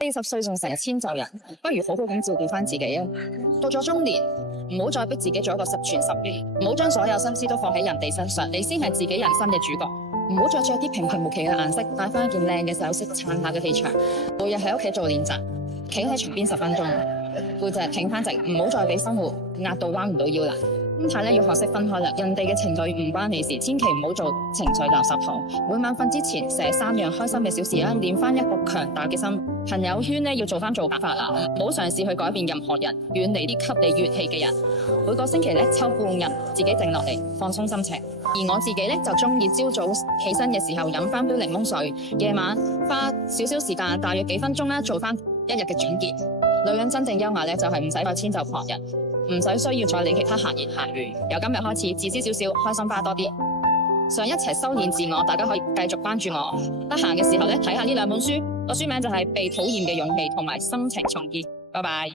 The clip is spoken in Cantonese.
40歲仲成日遷就人，不如好好咁照顧翻自己啊！到咗中年，唔好再逼自己做一個十全十美，唔好將所有心思都放喺人哋身上，你先係自己人生嘅主角。唔好再着啲平平無奇嘅顏色，帶翻一件靚嘅首飾，撐下嘅氣場。每日喺屋企做練習，企喺床邊10分鐘，背脊挺翻直，唔好再俾生活壓到彎唔到腰啦。心態咧要學識分開啦，人哋嘅情緒唔關你事，千祈唔好做情緒垃圾桶。每晚瞓之前寫3樣開心嘅小事啦，練翻一個強大嘅心。朋友圈咧要做翻做法啦，唔好嘗試去改變任何人，遠離啲給你怨氣嘅人。每個星期咧抽半日自己靜落嚟放鬆心情。而我自己咧就中意朝早起身嘅時候飲翻杯檸檬水，夜晚花少少時間，大約幾分鐘啦，做翻一日嘅總結。女人真正優雅咧就係唔使再遷就旁人。唔使需要再理其他閒言閒語，由今日開始自私少少，開心花多啲。想一齊修煉自我，大家可以繼續關注我。得閒嘅時候咧，睇下呢2本書，個書名就係《被討厭嘅勇氣》同埋《心情重建》。拜拜。